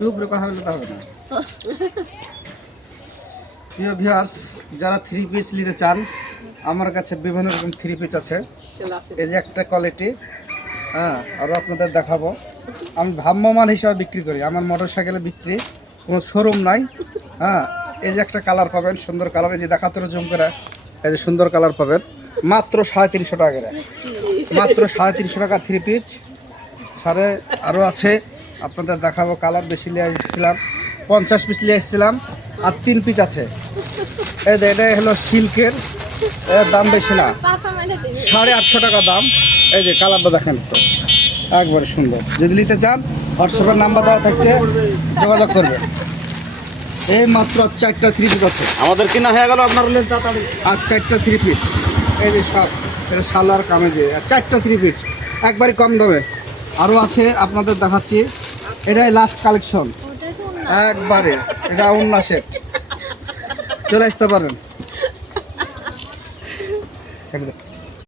কথা বলতে হবে না। প্রিয় ভিউয়ার্স, যারা থ্রি পিস নিতে চান আমার কাছে বিভিন্ন রকম থ্রি পিস আছে। এই যে একটা কোয়ালিটি, হ্যাঁ, আরও আপনাদের দেখাবো। আমি ভ্রাম্যমান হিসাবে বিক্রি করি, আমার মোটর সাইকেলে বিক্রি, কোনো শোরুম নাই। হ্যাঁ, এই যে একটা কালার পাবেন, সুন্দর কালার, এই যে দেখাতে জুম করে, এই যে সুন্দর কালার পাবেন মাত্র 350 টাকা করে, মাত্র 350 টাকা থ্রি পিস। সারে আরও আছে আপনাদের দেখাবো। কালার বেশি নিয়ে এসেছিলাম, 50 পিস নিয়ে এসেছিলাম, আর 3 পিস আছে। এই যে এটা হলো সিল্কের, এর দাম বেশি না, 850 টাকা দাম। এই যে কালারটা দেখেন, একটু একবারে সুন্দর। যদি নিতে চান হোয়াটসঅ্যাপের নাম্বার দেওয়া থাকছে, যোগাযোগ করবেন। এই মাত্র 4টা থ্রি পিস আছে আমাদের কিনা হয়ে গেল আপনার আর 4টা থ্রি পিস। এই যে সব এটা সালোয়ার কামিজে, আর 4টা থ্রি পিস একবারে কম দামে। আরও আছে আপনাদের দেখাচ্ছি, এটাই লাস্ট কালেকশন একবারে। এটা ওন্না সেট, চলে আসতে পারেন।